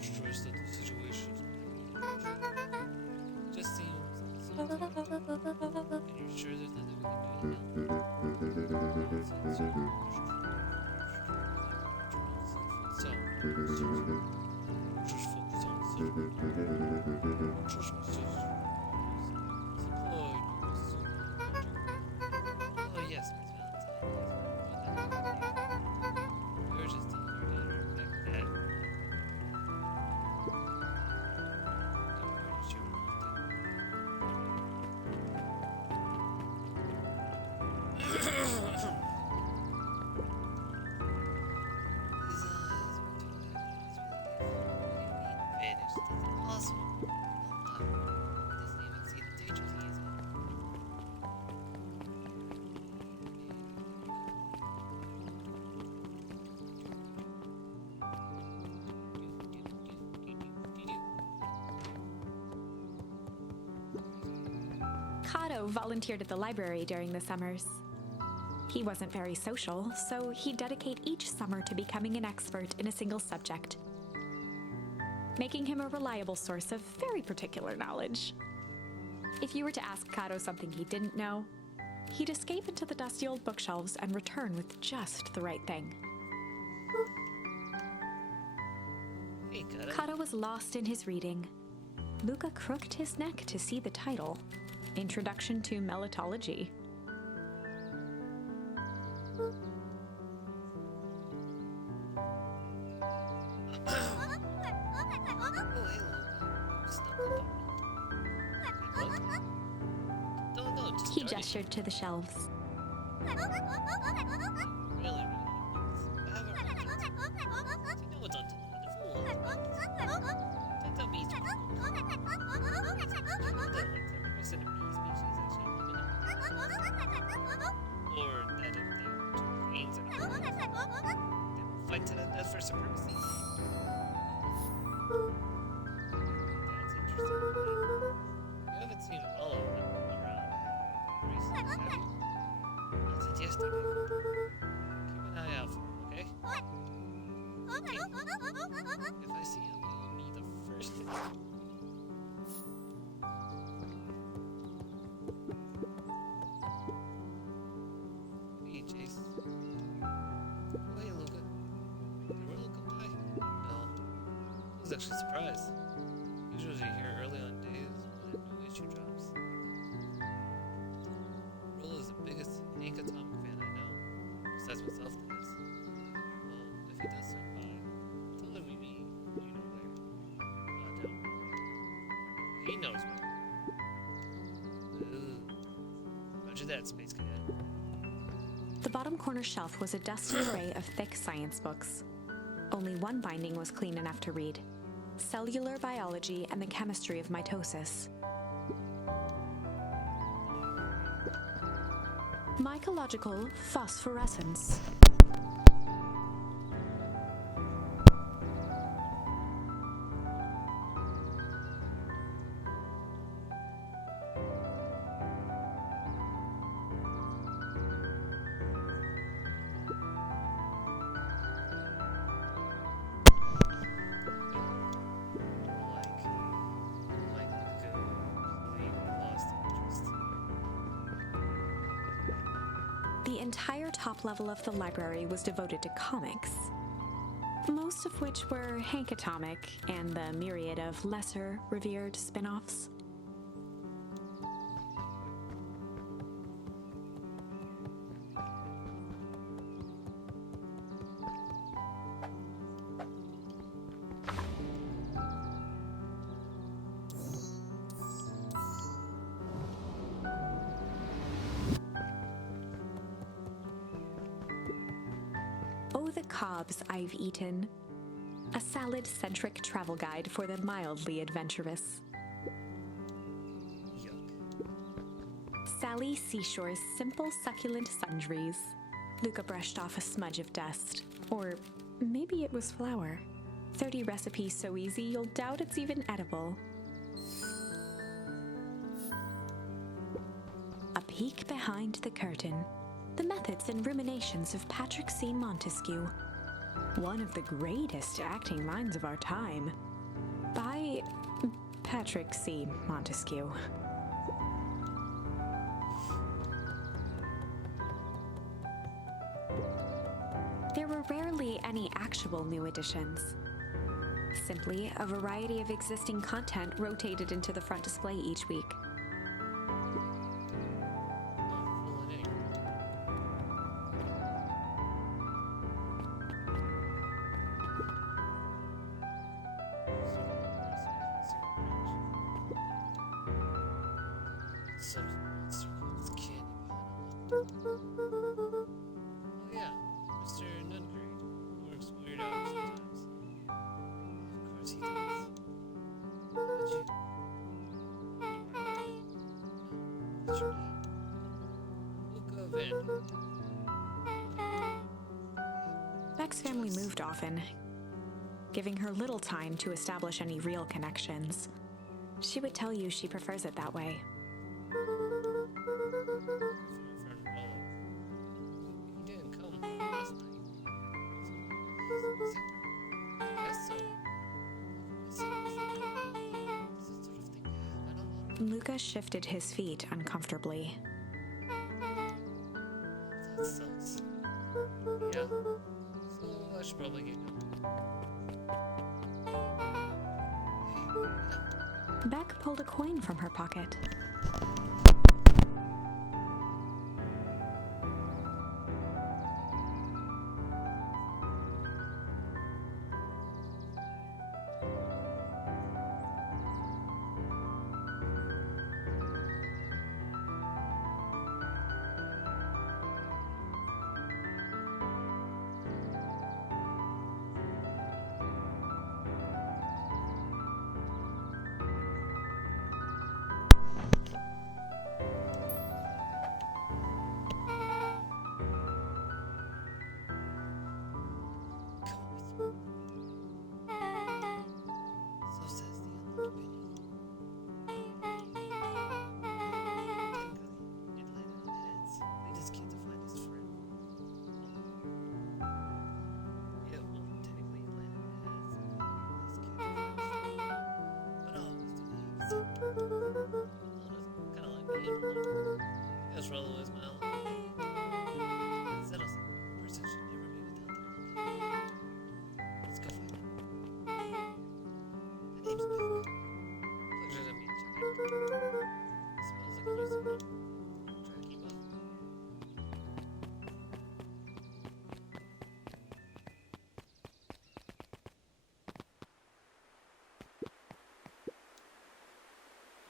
Stressed at the situation. Just seems something. And you're sure there's nothing we can do so, just focus on just oh yes, Miss Valentine. You're just telling your daughter back that. Where did you want vanished. That's impossible. He doesn't even see the dangers he is in. Kato volunteered at the library during the summers. He wasn't very social, so he'd dedicate each summer to becoming an expert in a single subject, making him a reliable source of very particular knowledge. If you were to ask Kato something he didn't know, he'd escape into the dusty old bookshelves and return with just the right thing. Hey, Kato. Kato was lost in his reading. Luca crooked his neck to see the title, Introduction to Melitology. He gestured to the shelves. Fight to the death for supremacy. That's interesting. You haven't seen all of them around recently, have you? Not since yesterday. Keep an eye out for them, okay? Okay. If I see him, you'll be the first to know. Hey, Jace. Oh, hey, Luca. Did Rolo come by? No. I was actually surprised. Usually here early on days when a new issue drops. Rolo is the biggest Hank Atomic fan I know. Besides myself, that is. Well, if he does swing by, tell him we meet, you know where. No. He knows where. Ooh. Roger that, Space Cadet. The bottom corner shelf was a dusty array of thick science books. Only one binding was clean enough to read: Cellular Biology and the Chemistry of Mitosis. Mycological Phosphorescence. The entire top level of the library was devoted to comics, most of which were Hank Atomic and the myriad of lesser, revered spin-offs. Oh, the cobs I've eaten. A salad-centric travel guide for the mildly adventurous. Yuck. Sally Seashore's simple, succulent sundries. Luca brushed off a smudge of dust. Or maybe it was flour. 30 recipes so easy you'll doubt it's even edible. A peek behind the curtain. The Methods and Ruminations of Patrick C. Montesquieu, one of the greatest acting minds of our time, by Patrick C. Montesquieu. There were rarely any actual new editions. Simply a variety of existing content rotated into the front display each week. Oh yeah, Mr. Nungrade works weird hours sometimes. Of course he does. Did you? What's your name? Luca Vander. Beck's family moved often, giving her little time to establish any real connections. She would tell you she prefers it that way. He didn't come last night. Yes, so. This sort of thing. I don't know. Luca shifted his feet uncomfortably. That sucks. Yeah. So I should probably get going. Beck pulled a coin from her pocket. So says the old Winnie. Technically, it landed on heads. They just can't find his friend. Yeah, well, technically it landed on heads. They just can't find his friend. But always do leaves. Kind of like me and Rollo. Yes, Rollo is my ally. That settles it. A person should never be without their companion. Let's go find him. My name's Beck. Pleasure to meet you, Beck. Smells like a used one. Try to keep up.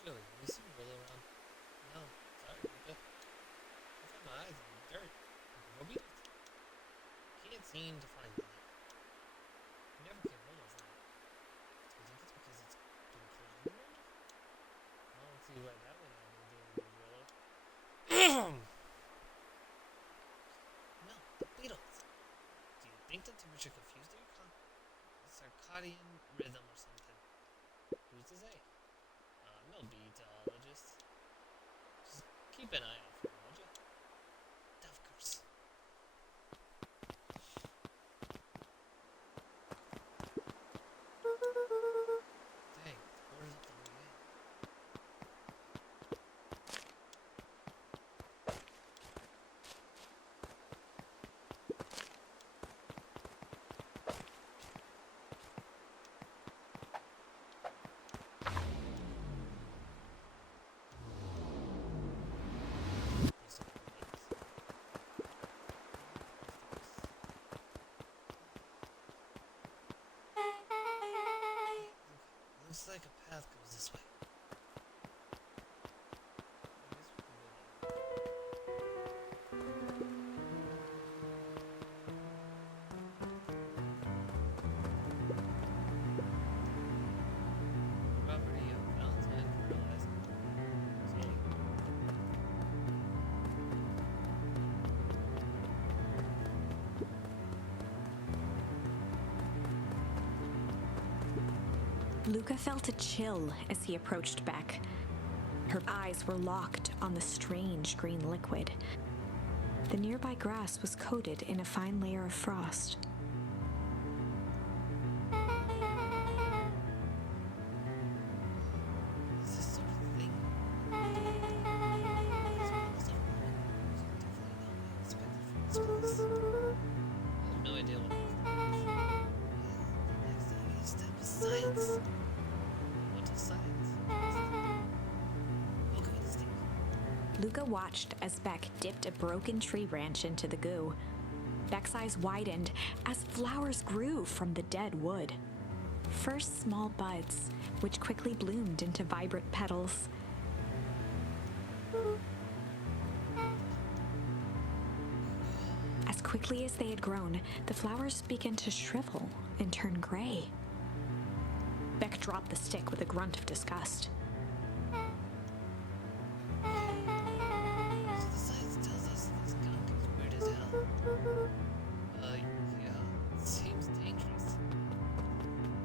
Joey, have you seen Willow around? No. Sorry, Luca. I found my eyes in the dirt. Go beat it. Can't seem to find it. You never came home last night. Do you think it's because it's been closed around? I don't see why that would have anything to do with Willow. No, the Beatles. Do you think the temperature confused your circadian rhythm or something? Who's to say? I'm no meteorologist. Just keep an eye out for him, would you? Of course. Dang, the board is up the way in. Looks like a path goes this way. I guess we can go down. Property of Valentine fertilizer. Slowly. Luca felt a chill as he approached Beck. Her eyes were locked on the strange green liquid. The nearby grass was coated in a fine layer of frost. Is this sort of thing? It's almost overwhelming. I have no idea what it is. The next obvious step is science. What is science? Welcome to the stage. Luca watched as Beck dipped a broken tree branch into the goo. Beck's eyes widened as flowers grew from the dead wood. First small buds, which quickly bloomed into vibrant petals. As quickly as they had grown, the flowers began to shrivel and turn gray. Beck dropped the stick with a grunt of disgust. So the science tells us this gunk is weird as hell. Yeah, it seems dangerous.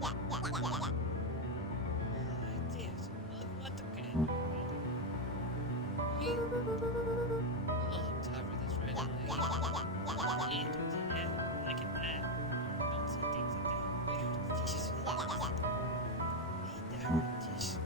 I did. What again? Oh, time for this right now. Yeah, like it that. Don't say things like that. Just hey there, just.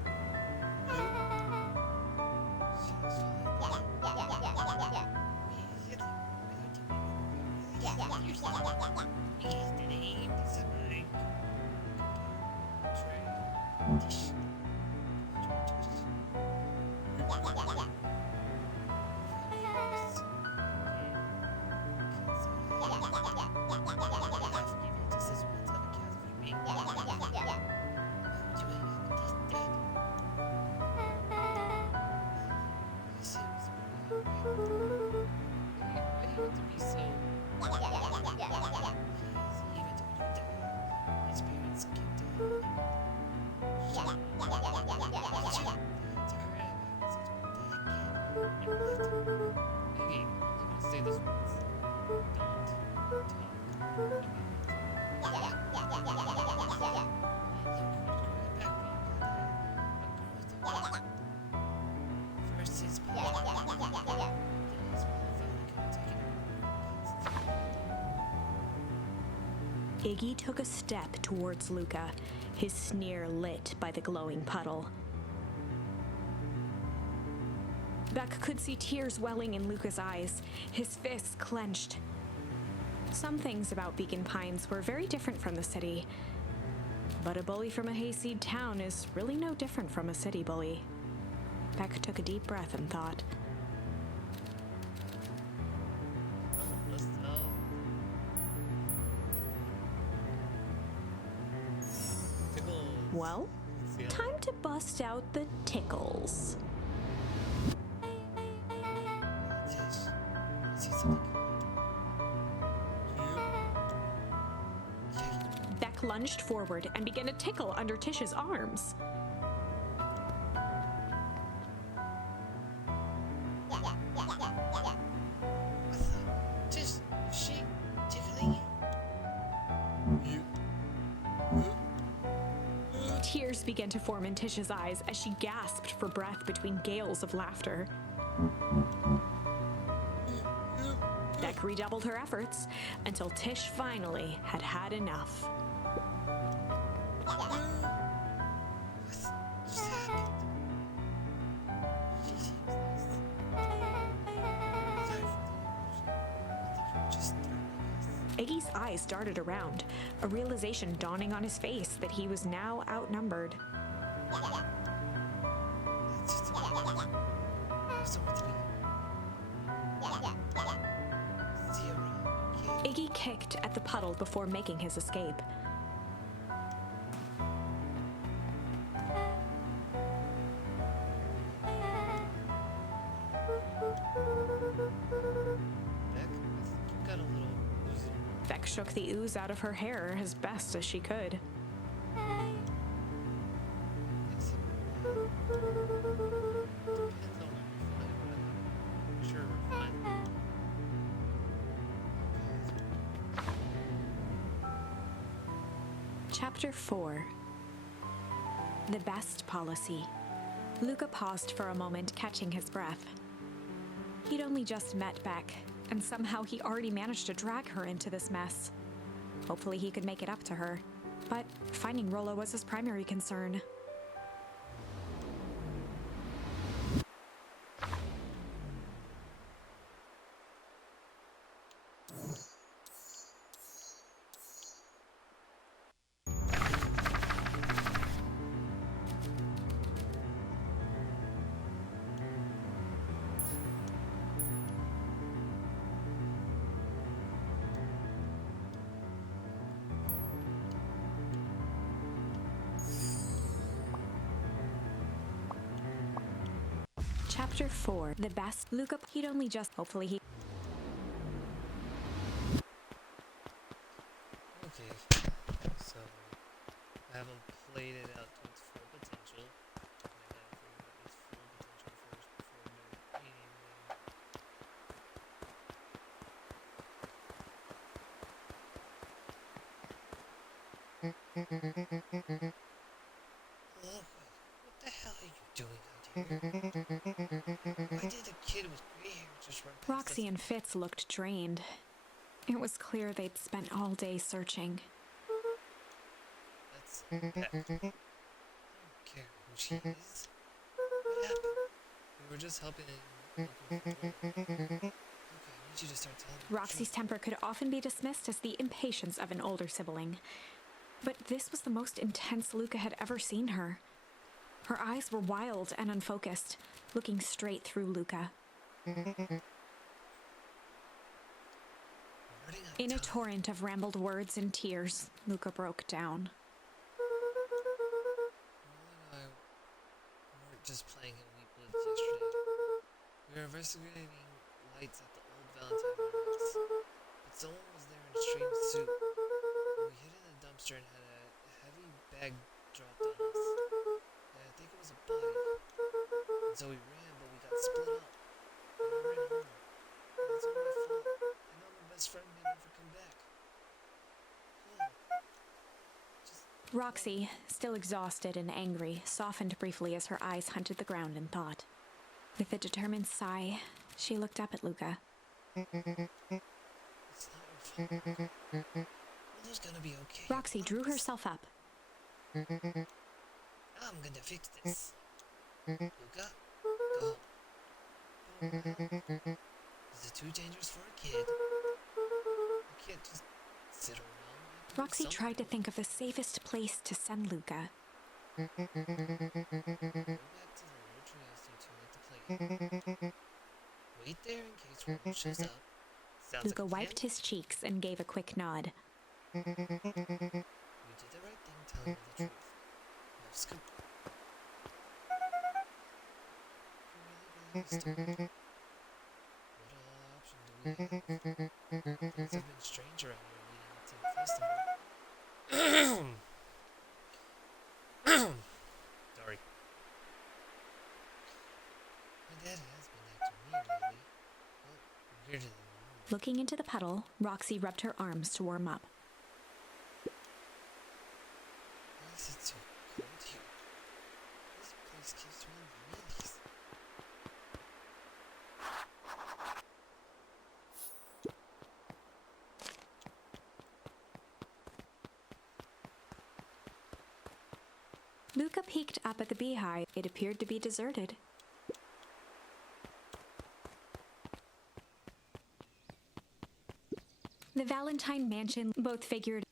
Say this once. First is Iggy took a step towards Luca, his sneer lit by the glowing puddle. Beck could see tears welling in Luca's eyes, his fists clenched. Some things about Beacon Pines were very different from the city, but a bully from a hayseed town is really no different from a city bully. Beck took a deep breath and thought. Well, time to bust out the tickles. Beck lunged forward and began to tickle under Tish's arms. Tish, is she tickling you? Tears began to form in Tish's eyes as she gasped for breath between gales of laughter. Beck redoubled her efforts until Tish finally had had enough. Iggy's eyes darted around, a realization dawning on his face that he was now outnumbered. Iggy kicked at the puddle before making his escape. Beck shook the ooze out of her hair as best as she could. Chapter 4. The Best Policy. Luca paused for a moment, catching his breath. He'd only just met Beck, and somehow he already managed to drag her into this mess. Hopefully he could make it up to her. But finding Rollo was his primary concern. Chapter 4. The best. Luca, he'd only just... Hopefully he... Okay, so I haven't played it out to its full potential. And I gotta figure out its full potential first before doing anything. Look, what the hell are you doing out here? Why did a kid with gray hair just run past Roxy us? and Fitz looked drained. It was clear they'd spent all day searching. That's Beth. I don't care who she is. What happened? We were just helping and looking for Dora. Look, I need you to start telling me the Roxy's truth. temper could often be dismissed as the impatience of an older sibling. But this was the most intense Luca had ever seen her. Her eyes were wild and unfocused, looking straight through Luca. I'm running out In a of time. torrent of rambled words and tears, Luca broke down. Noel and I weren't just playing in Wheat Woods yesterday. We were investigating lights at the old Valentine Warehouse. But someone was there in a strange suit. We hid in a dumpster and had a heavy bag dropped on us. And I think it was a body. And so we ran, but we got split up. And I ran home. And it's all my fault. I know my best friend may never come back. Just Roxy, still exhausted and angry, softened briefly as her eyes hunted the ground in thought. With a determined sigh, she looked up at Luca. it's not your fault. Lulu's gonna be okay. I Roxy drew promise. herself up. I'm gonna fix this. Luca, go home. But well, is it too dangerous for a kid? I can't just sit around. I have to do Roxy something. tried to think of the safest place to send Luca. Go back to the little treehouse you two like to play in. Wait there in case Roman shows up. Sounds Luca like a wiped his cheeks and gave a quick nod. plan. You did the right thing telling me the truth. No scoop. If you really believe this story, what option do we have? Things have been strange around here leading up to the festival. Sorry. My dad has been acting weird lately. Well, weirder than normal. Looking into the puddle, Roxy rubbed her arms to warm up. Why is it so cold here? This place gives me the willies. Luca peeked up at the beehive. It appeared to be deserted. The Valentine mansion both figured.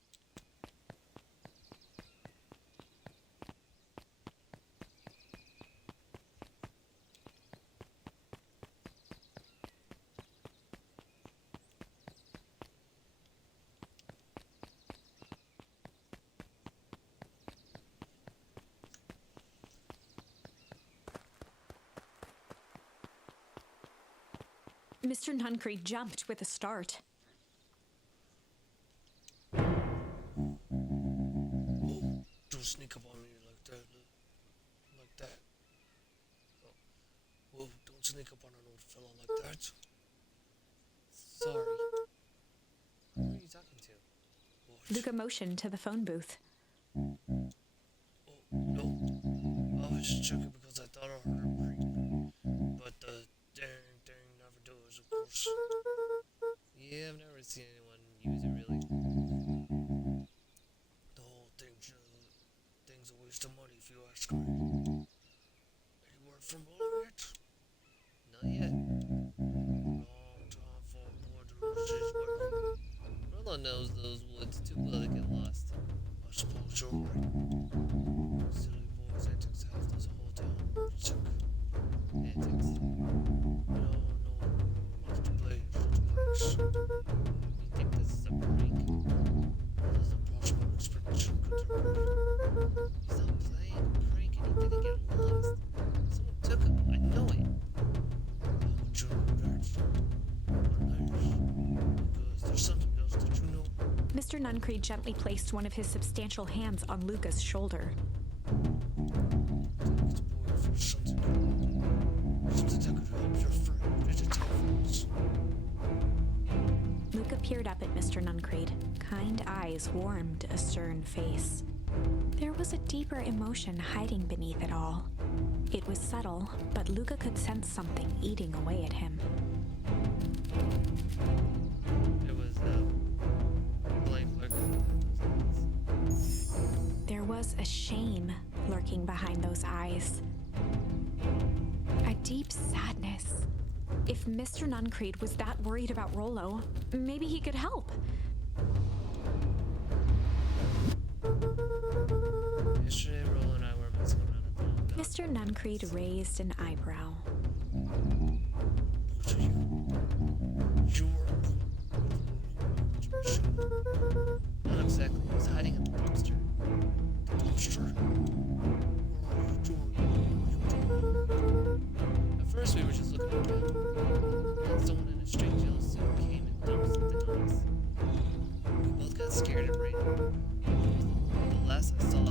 Mr. Nuncree jumped with a start. Whoa, don't sneak up on me like that. Like that. Oh. Whoa, don't sneak up on an old fella like that. Sorry. Who are you talking to? What? Luca motioned to the phone booth. Oh, no. I was checking because I thought I heard a ring. But the dang thing never does, of course. Yeah, I've never seen anyone use it really. The whole thing's a waste of money if you ask me. Any word from Roller yet? Not yet. Long time for a boy to lose his way. Rollo knows those woods too well to get lost. I suppose you're right. Silly boy's antics have this whole town sick. Antics. No much to play for the place. You think this is a prank? There's a possible explanation could be right. He's not playing a prank and he didn't get lost. Someone took him. I know it. How would you know that? Because there's something else that you know. Mr. Nuncreed gently placed one of his substantial hands on Luca's shoulder. It's boy for something that could help your friend with the telephones. Luca peered up at Mr. Nuncreed. Kind eyes warmed a stern face. There was a deeper emotion hiding beneath it all. It was subtle, but Luca could sense something eating away at him. It was blame lurking. There was a shame lurking behind those eyes. A deep sadness. If Mr. Nuncreed was that worried about Rollo, maybe he could help. Yesterday, Rollo and I were messing around at the hotel. Mr. Nuncreed raised an eyebrow. Both of you were not exactly. He was hiding in the dumpster. The dumpster? What are you doing? At first, we were just looking around. Then someone in a strange yellow suit came and dumped something on us. We both got scared and ran. The last I saw of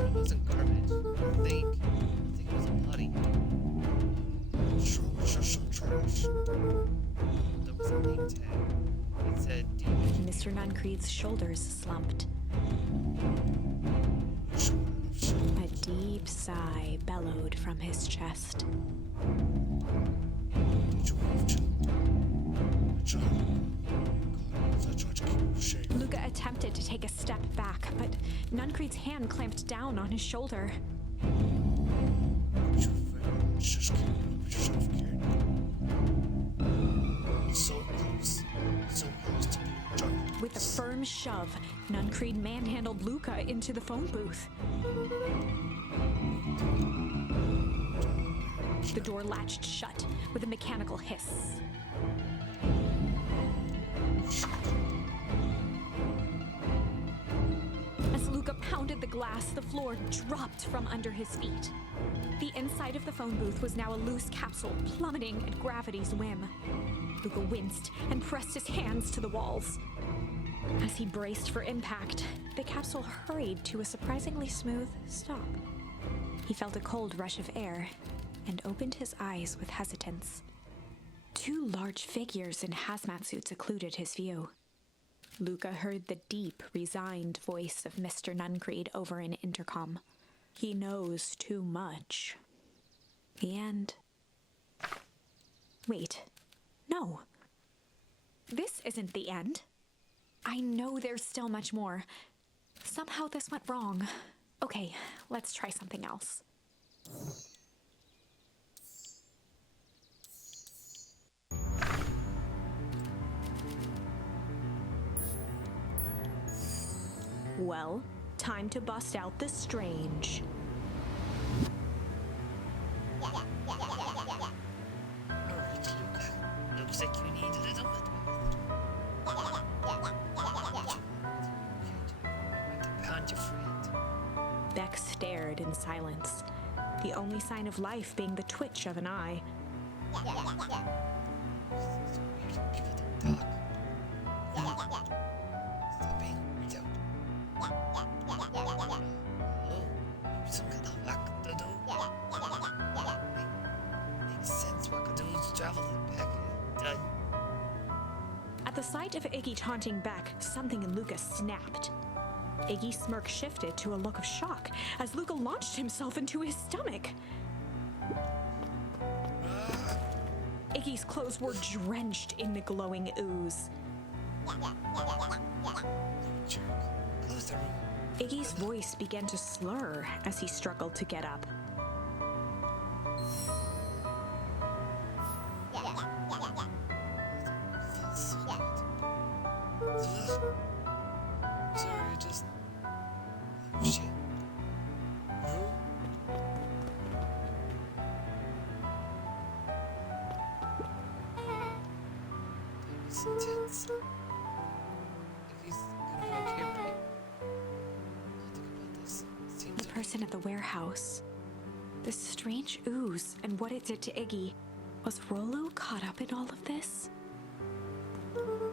it wasn't garbage. I think it was a body. Sure, it was just some trash. There was a name tag. It said Demon. Mr. Nuncreed's shoulders slumped. A deep sigh bellowed from his chest. Luca attempted to take a step back, but Nuncreed's hand clamped down on his shoulder. Just keep yourself, Karen. So close to being done. With a firm shove, Nuncreed manhandled Luca into the phone booth. The door latched shut with a mechanical hiss. As Luca pounded the glass, the floor dropped from under his feet. The inside of the phone booth was now a loose capsule plummeting at gravity's whim. Luca winced and pressed his hands to the walls. As he braced for impact, the capsule hurried to a surprisingly smooth stop. He felt a cold rush of air and opened his eyes with hesitance. Two large figures in hazmat suits occluded his view. Luca heard the deep, resigned voice of Mr. Nuncreed over an intercom. He knows too much. The end. Wait. No. This isn't the end. I know there's still much more. Somehow this went wrong. Okay, let's try something else. Well, time to bust out the strange. Alright, Luca. Looks like you need a little bit to pound your friend. Beck stared in silence, the only sign of life being the twitch of an eye. It's weird. People don't talk. Stop being weird out. Oh, maybe some kind of wackadoo. Makes sense. Wackadoos traveling back in time. At the sight of Iggy taunting Beck, something in Luca snapped. Iggy's smirk shifted to a look of shock as Luca launched himself into his stomach. Iggy's clothes were drenched in the glowing ooze. Jerk. Close the room. Iggy's voice began to slur as he struggled to get up. Feels so good. Sorry, just... Oh, shit. Huh? That was intense. If he's gonna be okay, right? I'll think about this. Seems The person at the warehouse. The strange ooze and what it did to Iggy. Was Rollo caught up in all of this? You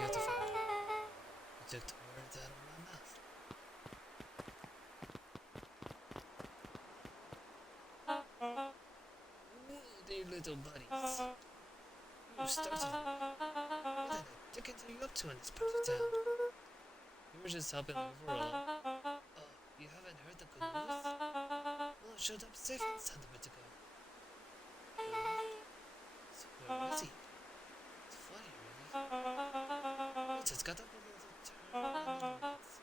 have to find her. You took the words out of my mouth. Ooh, dear little buddies. You started it. What the dickens are you up to in this part of town? You were just helping overall. Oh, you haven't heard the good news? Well, it showed up safe and sound a bit ago. So where was he? It's funny, really. He just got up a little turn on the words.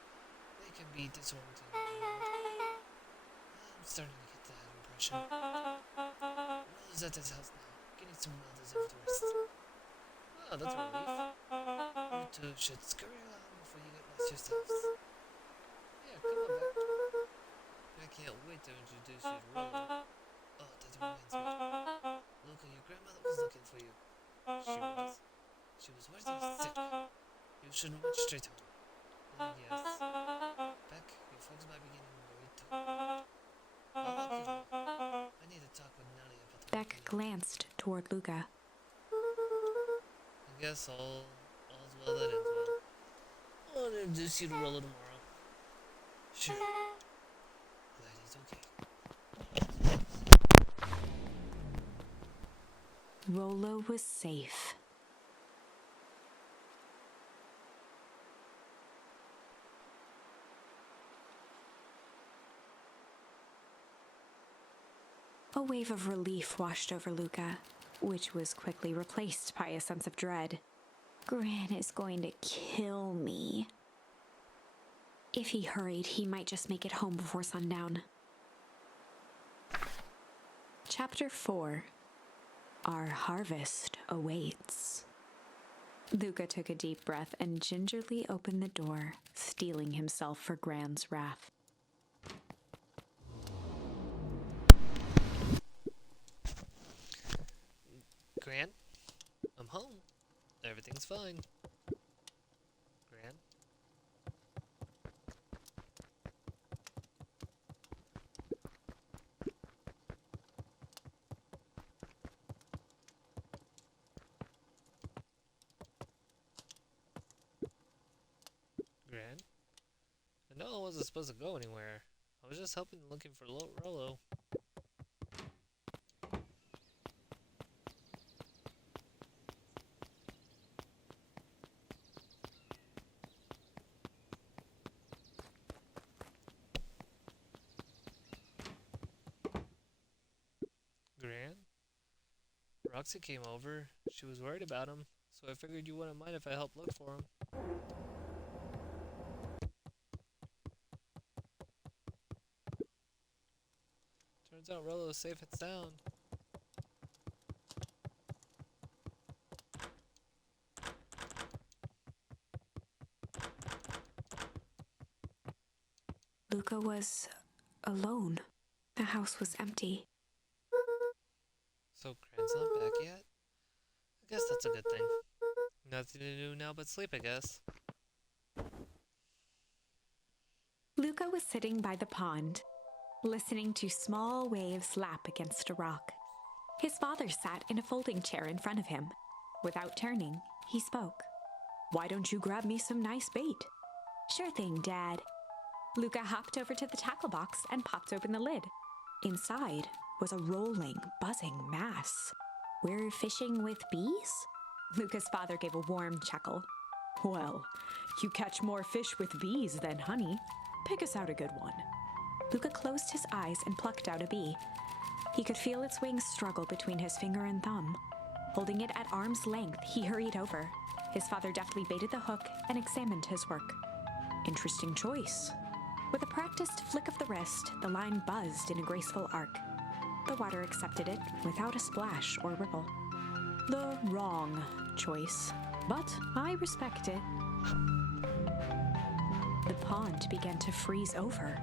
They can be disorienting. I'm starting to get that impression. Rose at his house now, getting some well-deserved rest. Oh, that's a relief. You two should scurry along before you get lost yourselves. Yeah, come on back. I can't wait to introduce you to Rollo. Oh, that reminds me. Luca, your grandmother was looking for you. She was? She was worried you were sick. You should run straight home. Yes. Beck, your folks might be getting worried too. I'll help you home. I need to talk with Nellie about the Beck glanced toward Luca. I guess all's well that ends well. I'll introduce you to Rollo tomorrow. Sure. Glad he's okay. Rollo was safe. A wave of relief washed over Luca, which was quickly replaced by a sense of dread. Gran is going to kill me. If he hurried, he might just make it home before sundown. Chapter 4. Our harvest awaits. Luca took a deep breath and gingerly opened the door, steeling himself for Gran's wrath. Gran? I'm home. Everything's fine. Gran? Gran? I know I wasn't supposed to go anywhere. I was just helping looking for Rollo. Gran? Roxy came over. She was worried about him, so I figured you wouldn't mind if I helped look for him. Turns out Rollo's safe and sound. Luca was alone. The house was empty. So Gran's not back yet? I guess that's a good thing. Nothing to do now but sleep, I guess. Luca was sitting by the pond, listening to small waves lap against a rock. His father sat in a folding chair in front of him. Without turning, he spoke. "Why don't you grab me some nice bait?" "Sure thing, Dad." Luca hopped over to the tackle box and popped open the lid. Inside was a rolling, buzzing mass. "We're fishing with bees?" Luca's father gave a warm chuckle. Well, you catch more fish with bees than honey. Pick us out a good one. Luca closed his eyes and plucked out a bee. He could feel its wings struggle between his finger and thumb. Holding it at arm's length, he hurried over. His father deftly baited the hook and examined his work. Interesting choice. With a practiced flick of the wrist, the line buzzed in a graceful arc. The water accepted it without a splash or ripple. The wrong choice, but I respect it. The pond began to freeze over.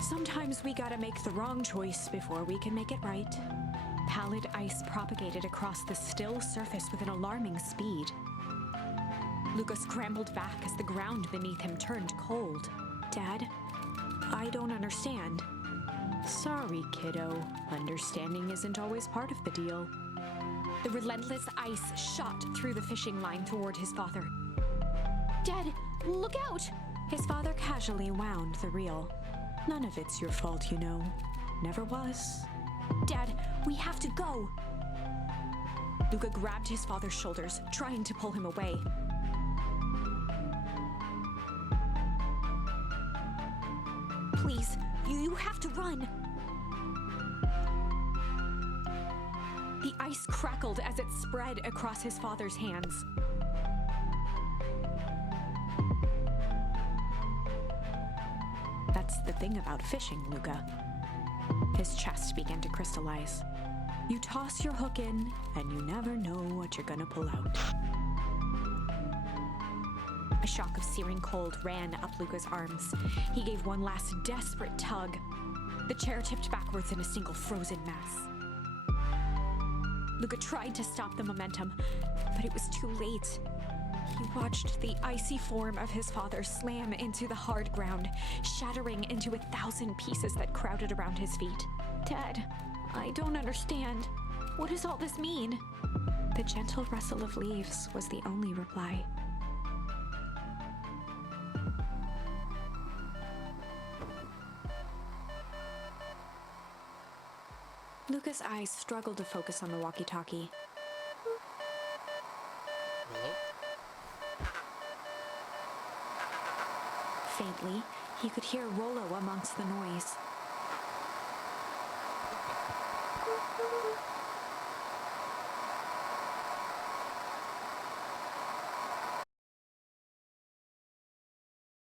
Sometimes we gotta make the wrong choice before we can make it right. Pallid ice propagated across the still surface with an alarming speed. Luca scrambled back as the ground beneath him turned cold. Dad, I don't understand. Sorry, kiddo. Understanding isn't always part of the deal. The relentless ice shot through the fishing line toward his father. Dad, look out! His father casually wound the reel. None of it's your fault, you know. Never was. Dad, we have to go! Luca grabbed his father's shoulders, trying to pull him away. Please, you have to run! The ice crackled as it spread across his father's hands. That's the thing about fishing, Luca. His chest began to crystallize. You toss your hook in, and you never know what you're gonna pull out. A shock of searing cold ran up Luca's arms. He gave one last desperate tug. The chair tipped backwards in a single frozen mass. Luca tried to stop the momentum, but it was too late. He watched the icy form of his father slam into the hard ground, shattering into 1,000 pieces that crowded around his feet. Dad, I don't understand. What does all this mean? The gentle rustle of leaves was the only reply. Luca's eyes struggled to focus on the walkie-talkie. Hello? Faintly, he could hear Rollo amongst the noise.